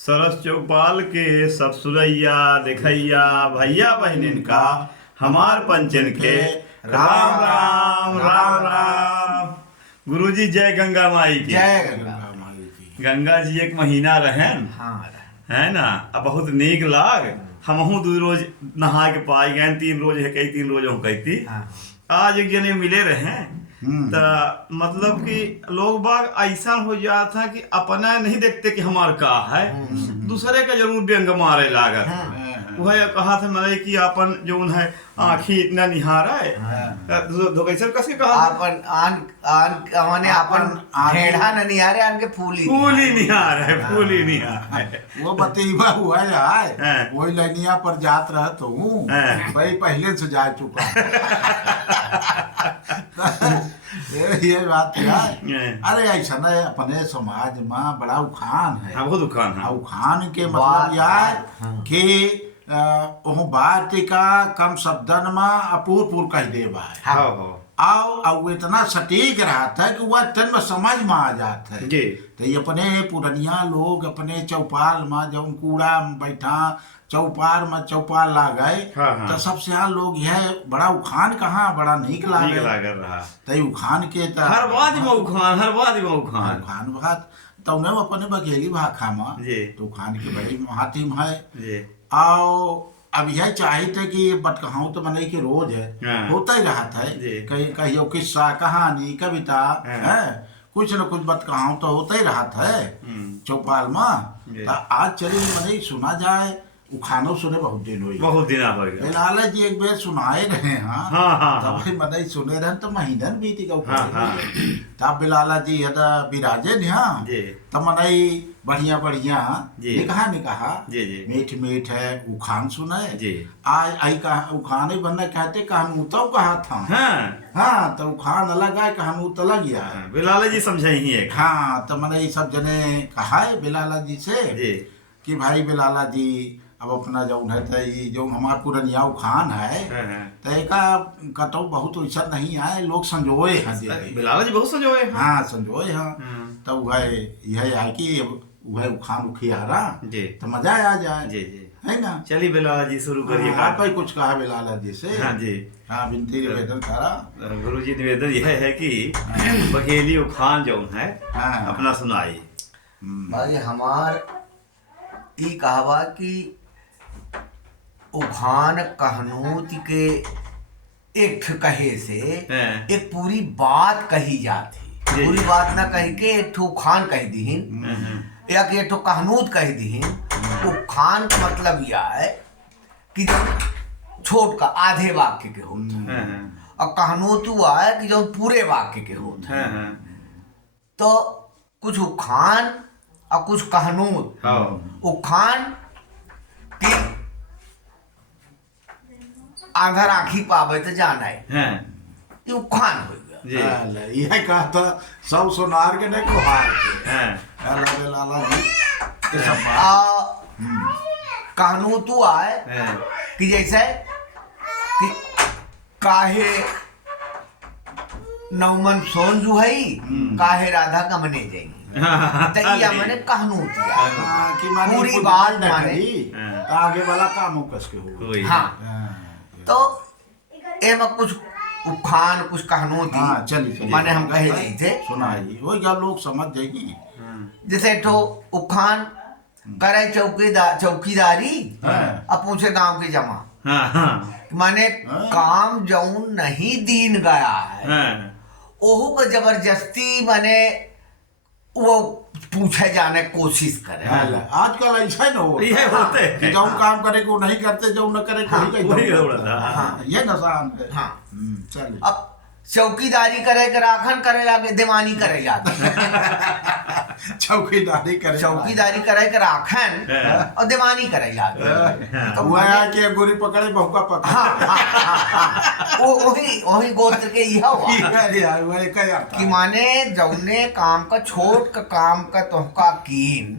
सरस चौपाल के सब सुरैया देखैया भैया बहनिन का हमार पंचन के राम राम राम राम। गुरुजी जय गंगा माई की जय गंगा माई की। गंगा जी एक महीना रहें हाँ है ना। अब बहुत नीक लाग हमहू 2 रोज नहा के पाई गए 3 रोज है कई 3 रोज हो कहती हाँ। आज एक जने मिले रहे तो मतलब कि लोग बाग ऐसा हो जाता कि अपना नहीं देखते कि हमार का है दूसरे का जरूर व्यंग मारे लागत। वह कहा था मैंने कि अपन जो है आँखी इतना निहारा है तो कैसे कैसे कहा अपन आन माने अपन ढेढ़ा न निहारे आन के फूल ही निहार है फूल ही निहार है। वो बतेवा हुआ है वही लनिया पर जात रहत हूँ भाई पहले से जा चुका ये बात है। अरे ऐसा न अपने समाज में बड़ा उखान है। हाँ बहुत उखान है। उखान के मतलब यार कि वो बात का कम शब्दन में अपूर्व कह देवा है। हाँ आओ इतना सटीक रहा था कि वह तन में समझ में आ जाता है जी। तो ये अपने पुरनिया लोग अपने चौपाल में जब कूड़ा में बैठा चौपाल में चौपाल ला गए तो सबसे यहाँ लोग यह बड़ा उखान कहाँ बड़ा नीक लागे रहा तो उखान के हर बात में उखान उखान बात तो उन्हें अपने बघेली भाखा में जी तो उखान के बड़ी महातिम है जी। आओ अब यह चाहे थे कि बटकहाऊ तो मने के रोज है होता ही रहा था कहीं कहियो किस्सा कहानी कविता है कुछ न कुछ बटकहाऊ तो होता ही रहा था चौपाल में। तो आज चलिए मने सुना जाए उखानो सुने बहुत दिन हुई बिलाला जी एक बेर सुनाए रहे तब मने सुने रहे तो महीनन बीती गौ तब बिलाला जी यदा विराजे न तब मने बढ़िया बढ़िया निकहा मीठ मीठ है उखान सुने आज आई कहा उखाने बनना कहते कहानूतो कहा था। हाँ तो उखान अलग है कहानूत अलग ही है। बिलाला जी समझे ही है। हाँ तो मैंने ये सब जने कहा है बिलाला जी से कि भाई बिलाला जी अब अपना जो है तो जो हमारा पुरनिया उखान है तो एक कटो बहुत ऐसा नहीं है लोग संजोए हैं बिलाला जी बहुत संजोए। हाँ संजोए हैं तो वह यह है कि वह उखान उखियारा तो मजा आ जाए जी जी है ना। चलिए बिलाला जी शुरू करिए। आप ही कुछ कहा बिलाला जी से। हाँ जी हाँ विनती निवेदन करा। गुरु जी निवेदन यह है कि बघेली उखान जो है अपना सुनाई। भाई हमार ई कहवा कि उखान कहनूत के एक कहे से एक पूरी बात कही जाती पूरी बात ना कही के एक ठो उखान कह दीहिन या कि एक ठो कहनूत कह दीहिन। उखान का मतलब यह है कि जो छोट का आधे वाक्य के होते और कहनूत हुआ है कि जो पूरे वाक्य के होते तो कुछ उखान और कुछ कहनूत। उखान की आधा राखी पावे तो जाना है ये उखान हो गया। यह कहा था सब सोनार के नहीं कुहार के बिलाला जी कहनूत हुआ है कि जैसे कि काहे नौमन सोन जो है काहे राधा कमने जाएगी तो मैंने कहनूत कि पूरी बात माने आगे वाला काम कस के हो। हाँ तो एम कुछ उखान कुछ कहनूत माने हम कहे नहीं थे सुनाई वो क्या लोग समझ जाएगी। जैसे तो उखान करे चौकीदारी अब पूछे गांव की जमा माने काम जौन नहीं दीन गया है ओहू को जबरदस्ती माने वो पूछे जाने कोशिश करे। आजकल ऐसा ही न होते जो काम करे को नहीं करते जो न करे ये नसान है। हाँ चल अब चौकीदारी करे के राखन करे लागे दीवानी करे जाते चौकीदारी करे के राखन और दीवानी करे जाते तो हुआ के गोरी पकड़े बहुका पकड़े। हाँ वही गोत्र के यह हुआ कि माने जौने काम का छोट का काम का तोहका कीन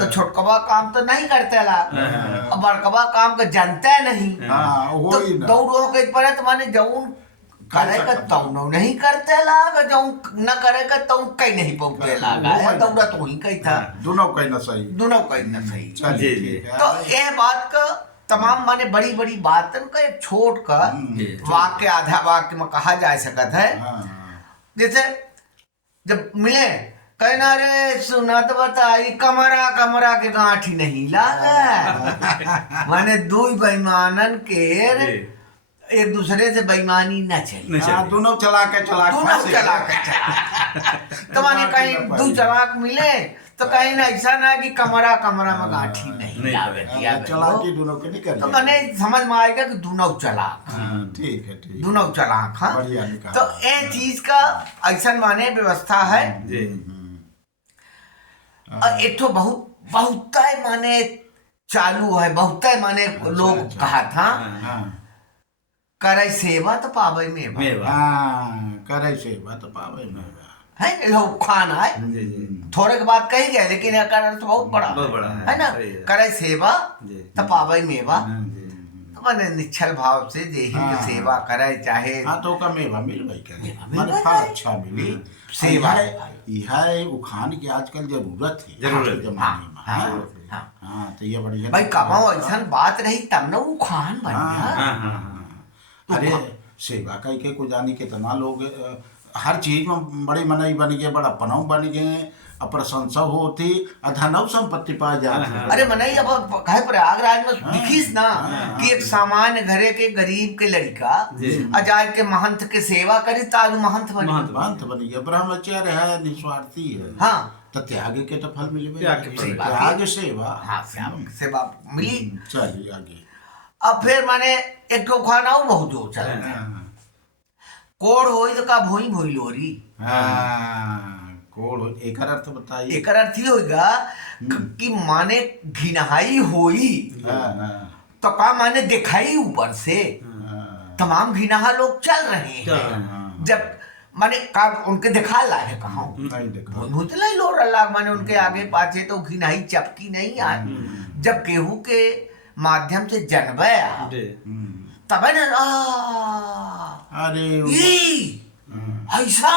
तो छोटकबा काम तो नहीं करते ला और बड़कबा काम का जानते नहीं तो दौड़ के पड़े तो माने जौन करेगा तो नहीं करते लाग जो न करेगा तो कहीं नहीं पहुंचते लागा दौड़ा तो ही कही था दोनों कहीं ना सही सही। चलिए ठीक है। तो यह बात का तमाम माने बड़ी बड़ी बातन का एक छोट का वाक्य आधा वाक्य में कहा जा सकता है। जैसे जब मिले कहना रे सुना तो बताई कमरा के गांठी नहीं लागा माने दो बेईमानन के एक दूसरे से बेईमानी न चली दोनों चला के तो माने कहीं दो चलाक मिले तो कहीं ना ऐसा ना कि कमरा में गांठी नहीं लागे चलाकी दोनों के नहीं कर तो मैंने समझ में आएगा कि दोनों चलाक ठीक है दोनों चलाक। हाँ तो ये चीज का ऐसा माने व्यवस्था है। और एक तो बहुत माने चालू है बहुत माने लोग कहा था करे सेवा तो पावे मेवा करे सेवा तो पावे मेवा है लोग खाना है थोड़े के बात कही गए लेकिन इसका अर्थ बहुत बड़ा है ना करे सेवा तो पावे मेवा तो मैंने निश्चल भाव से जेही सेवा करे चाहे तो का मेवा मिल भाई करे माने फल अच्छा मिली सेवा यह उखान की आजकल जरूरत है जमाने में। हाँ तो ये बढ़िया भाई कमाओ ऐसा बात रही तब ना उखान बन गया। अरे सेवा कह के को जानी कितना लोग हर चीज में बड़ी मनाई बन गए बड़ा पनाव बन गए प्रशंसा होती धनव संपत्ति पा जाती। अरे मनाई अब कहे प्रयागराज में दिखीस ना कि एक सामान्य घरे के गरीब के लड़का अजाय के महंत के सेवा करी तारू महंत बन गया ब्रह्मचर्य है निस्वार्थी है। हाँ तो त्याग के तो फल मिले त्याग सेवा हाँ सेवा मिली। चलिए आगे अब फिर माने एक तो खाना बहुत जो चल कोड़ होई तो का भोई भोई लोरी कोड़ एक अर्थ बताइए। एक अर्थ ही होगा कि माने घिनहाई होई तो का माने दिखाई ऊपर से तमाम घिनहा लोग चल रहे हैं जब माने का उनके दिखा ला है कहा भूतला लो रला माने उनके आगे पाछे तो घिनहाई चपकी नहीं आ जब केहू के माध्यम से जनबे तब अरे ऐसा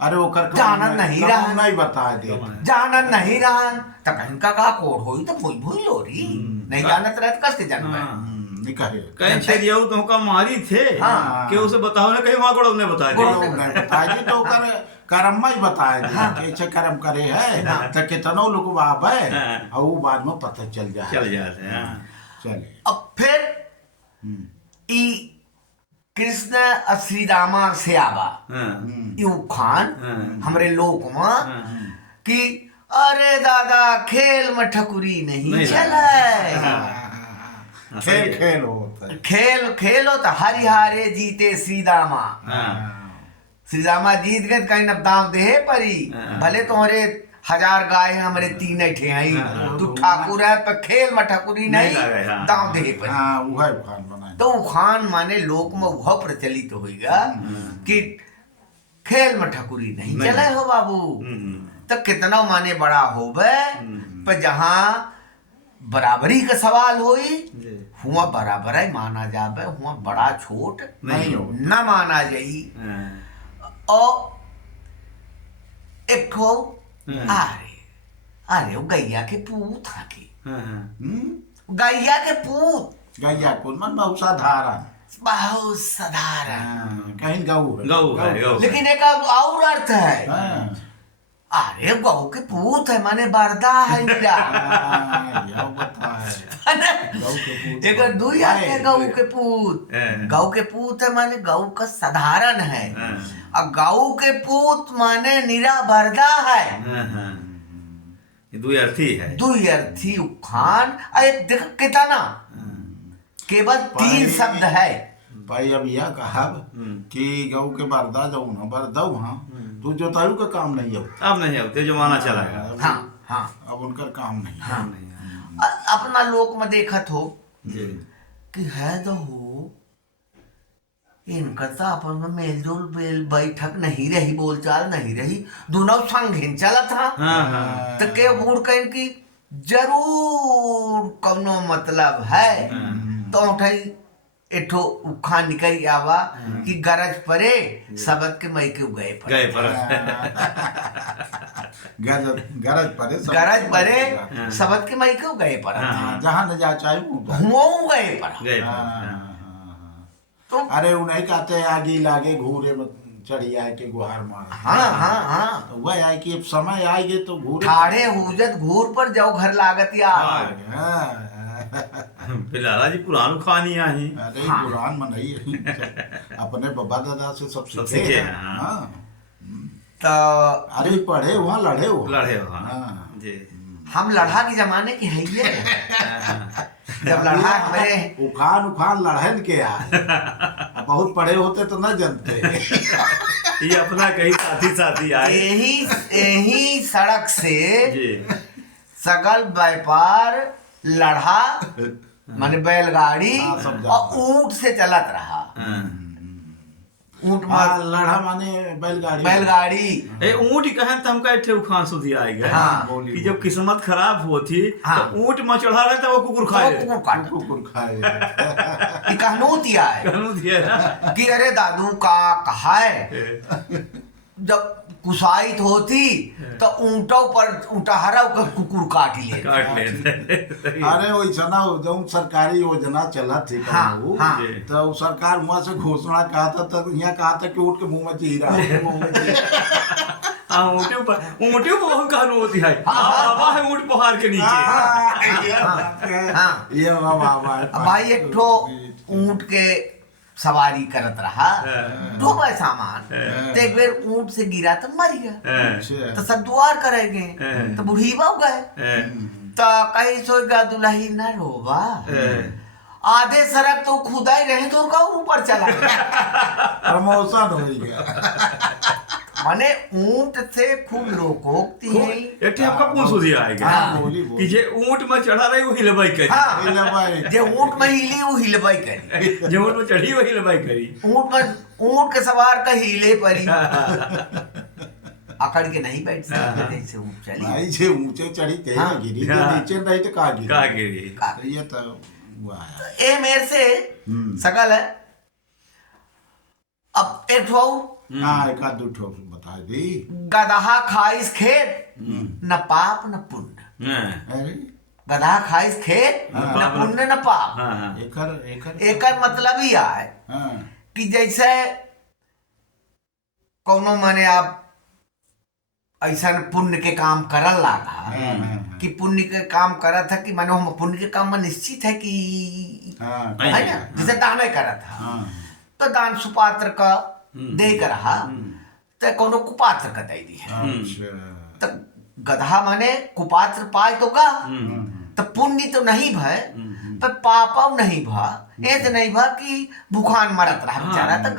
अरे वो कर जानन नहीं रहा नहीं बता दे जानन नहीं रहा तब इनका का कोड होई तो भूई भूई लोरी नहीं जानत रहत कस के जनबे नहीं कहे कहीं छेरियाऊ तो का मारी थे कि उसे बताओ ना कहीं वहां कोड़ ने बता दे तो कर कर्म ही बताए कैसे कर्म करे है तो कितनों लोग बाप है और वो बाद में पता चल जाते हैं। चलिए अब फिर ई कृष्ण श्री रामा से आवा यू खान हमरे लोक में कि अरे दादा खेल में ठकुरी नहीं चले खेल हो तो हरिहारे जीते श्री रामा श्री रामा जीत गए कहीं न दाम दे परी भले तुम्हारे 1000 गाय हमारे 3 ठे आई तू ठाकुर है पर खेल में ठकुरी नहीं दाम दे परी तो खान माने लोक में वह प्रचलित होगा कि खेल में ठकुरी नहीं चले हो बाबू तो कितना माने बड़ा होवे पर जहाँ बराबरी का सवाल होई हुआ बराबर ही माना जावे हुआ बड़ा छोट नहीं हो न माना जाई और एक ठो अरे वो गैया के पूत हाके गैया के पूत मन बहुत साधारण कहीं गऊ लेकिन एक और अर्थ है अरे गऊ के पूत है माने बरदा है एक दुई है गऊ के पूत है माने गऊ का साधारण है और गऊ के पूत माने निरा बरदा है दुई अर्थी उखान देख कितना केवल 3 शब्द है भाई। अब यह कहा कि गऊ के बरदा जाऊ ना बरदाऊ हाँ तू जोतायु का काम नहीं होता अब नहीं होते जो माना चला गया हाँ अब उनका काम नहीं हाँ अपना लोक में देखत हो कि है तो हो इनका तो अपन में मेलजोल बैठक नहीं रही बोलचाल नहीं रही दोनों संग हिन चला था तो के बूढ़ कहीं की जरूर कौनो मतलब है तो उठाई एठो उखान निकल आवा कि गरज परे सबद के मई के गए पर गए पर गरज परे सबद के मई के गए पर जहाँ न जा चाहे हुओ गए पर तो अरे उन्हें कहते आगे लागे घूरे मत चढ़ी आए के गुहार मार हाँ तो वह आए कि अब समय आएगे तो घूरे ठाड़े हुजत घूर पर जाओ घर लागत या लाला जी पुरान खानिया ही अरे पुरान में नहीं अपने बाबा दादा से सब सीखे तो अरे पढ़े वहाँ लड़े जी हम लड़ा के जमाने की है ये जब लड़ा हमारे उखान लड़न के आए बहुत पढ़े होते तो न जानते ये अपना कहीं साथी आए यही सड़क से सगल व्यापार लड़ा माने बैलगाड़ी और ऊंट से चलत रहा ऊंट लड़ा माने बैलगाड़ी ऊंट कहन तो हमका एक उखान सुधी आए गए कि जब किस्मत खराब होती तो ऊंट में चढ़ा रहे तो वो कुकुर खाए कहनूतिया है कि अरे दादू का कहा है जब कुसाइत होती तो ऊंटों पर ऊंटहरा कुकुर काट ले अरे वैसा ना जब सरकारी योजना चला थी तो सरकार वहाँ से घोषणा कहा था तब यहाँ कहा था कि ऊँट के मुंह में चीरा ऊँटे पर कानून होती है बाबा है ऊँट पहाड़ के नीचे ये भाई एक ठो ऊँट के सवारी करत रहा डूबा सामान तो एक बेर ऊंट से गिरा तो मर गया तो सब दुआर करेंगे तो बुढ़ीबा गए तो कहीं सो गया दुल्ही न रोबा आधे सड़क तो खुदाई रहे तो उनका ऊपर चला प्रमोशन हो गया माने ऊंट से खूब लोकोक्ति है एक आपका पूछ सुधी आएगा कि जे ऊंट में चढ़ा रही वो हिलबाई करी जे ऊंट में हिली वो हिलबाई करी जे ऊंट में चढ़ी वो हिलबाई करी ऊंट के सवार का हिले परी अकड़ के नहीं बैठ सकते जैसे ऊंट चली भाई जे ऊंचे चढ़ी ते गिरी जे नीचे नहीं तो का गिरी ये तो ए मेरे से सकल है अब एक ठो एक आध दो ठो बता दी गदहा खाइस खेत न पाप न पुण्य गदहा खाइस खेत न पुण्य न पाप एकर मतलब ही है कि जैसे कोनो माने आप ऐसा पुण्य के काम करल लागा कि पुण्य के काम करा था कि मानो हम पुण्य के काम में निश्चित है कि है ना जैसे दान करा था तो दान सुपात्र का दे कर रहा तो कोनो कुपात्र का दे दी है तो गधा माने कुपात्र पाए तो का तो पुण्य तो नहीं भय पर पापा नहीं भा ऐसे नहीं भा कि भूखान मरत रहा बेचारा तो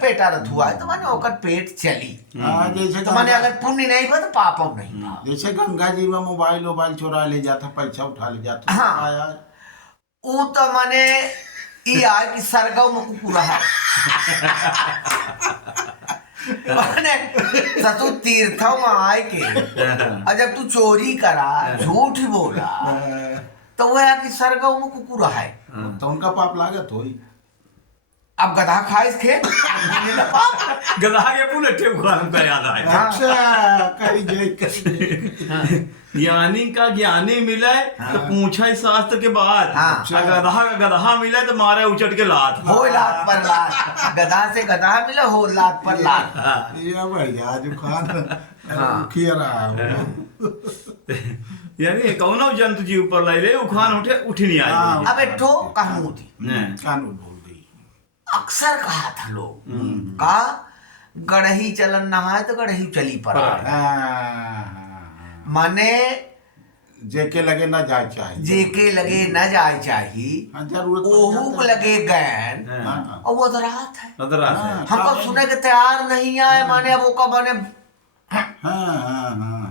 पेटा रथ हुआ है तो माने ओकर पेट चली जैसे तो माने अगर पुण्य नहीं भा तो पापा नहीं भा जैसे गंगा जी में मोबाइल चोरा ले जाता पैसा उठा ले जाता हाँ वो तो माने ये आए कि सरगव में कुकुरा है माने सतु तीर्थों में आए के और जब तू चोरी करा झूठ बोला तो वो है कि सरगव में कुकुरा है तो उनका पाप लागत होई अब गधा खाइस खेत गधा के पुणे टेप का याद आया अच्छा कहीं ज्ञानी का ज्ञानी मिले तो पूछा शास्त्र के बाद गधा का गधा मिले तो मारे उचट के लात हो लात पर लात गधा से गधा मिले हो लात पर लात ये भैया जो खान खिया रहा यानी कौनो जंतु जीव पर लाई ले उखान उठी नहीं आई अब एक ठो कानून थी कानून बोल दी अक्सर कहा था लोग का गड़ही चलन नहाए तो गड़ही चली पर माने जेके लगे ना जाए चाहिए जेके लगे न जाए चाहिए ओहू लगे गैन और वो अधरात है हमको सुने के तैयार नहीं आए माने अब वो का बने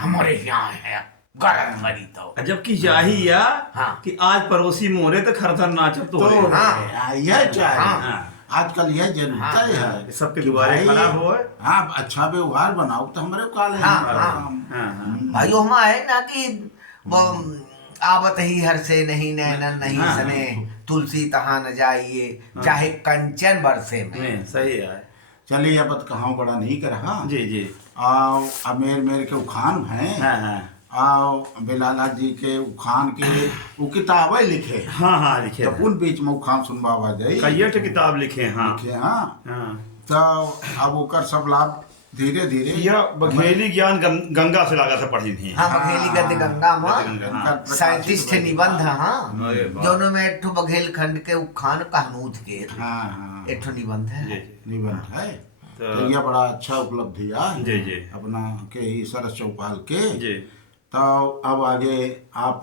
हमारे यहाँ है गरज भरी तो जबकि चाहिए कि आज पड़ोसी मोरे तो खरथर नाचत तो यह चाहिए आजकल यह जनता है सबके दुआरे खड़ा हो अच्छा व्यवहार बनाओ तो हमारे काले भाइयों हम है ना कि आवत ही हर से नहीं नैनन नहीं हाँ, सने, तुलसी तहाँ न जाइए चाहे कंचन बरसे में। सही है। चलिए अब कहाँ बड़ा नहीं कर हाँ जी जी। आओ अब मेरे के उखान हैं। हाँ हाँ आओ बेलाला जी के उखान के वो किताबें लिखे। हाँ हाँ लिखे तो उन बीच में उखान सुनवावा जाई। कई किताब लिखे। हाँ लिखे हाँ। हाँ। तो अब ओकर सब लाभ धीरे धीरे यह बघेली ज्ञान गंगा से लागा से पढ़ी थी। हाँ बघेली गद्य गंगा में हाँ। 37 ठे निबंध हाँ अरे वाह। दोनों में एक ठो बघेल खंड के उखान कहनूत के हाँ हाँ एक ठो निबंध है। जी निबंध है। तो- तो यह बड़ा अच्छा उपलब्धि है जी जी अपना के ही सरस चौपाल के। जी। तो अब आगे आप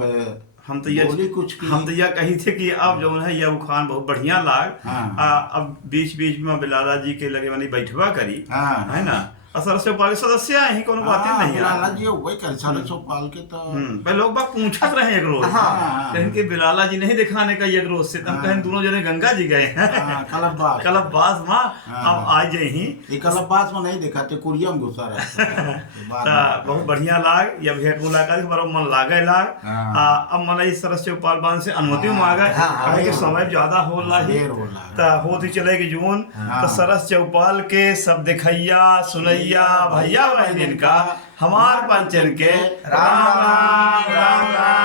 हम तो बोली कुछ की। हम तो यह कही थे कि अब जो है यह उखान बहुत बढ़िया लाग। हाँ। अब बीच बीच में बिलाला जी के लगे वाली बैठवा करी हाँ। है ना। असर से पाल सदस्य ही कोनो बात हाँ, नहीं बिलाला है। जी वही कर सरस चौपाल के तो पहले लोग बात पूछत रहे एक रोज। हाँ। कहें कि बिलाला जी नहीं दिखाने का एक रोज से तब कहें दोनों जने गंगा जी गए हैं। हाँ, कलब्बास कलब्बास माँ हाँ। अब आ जाए ही। ये कलब्बास में नहीं देखा थे कुरिया में घुसा रहा बहुत बढ़िया लाग या भेंट मुलाकात हमारा मन लागे लाग। हाँ। अब मन इस तरह से चौपाल बांध से अनुमति मांगा हाँ, कि समय ज्यादा हो लाही देर हो ला तो होती चले कि जून हाँ। तो सरस चौपाल के सब दिखैया सुनैया भैया बहन का हमार पंचन के राम राम राम राम।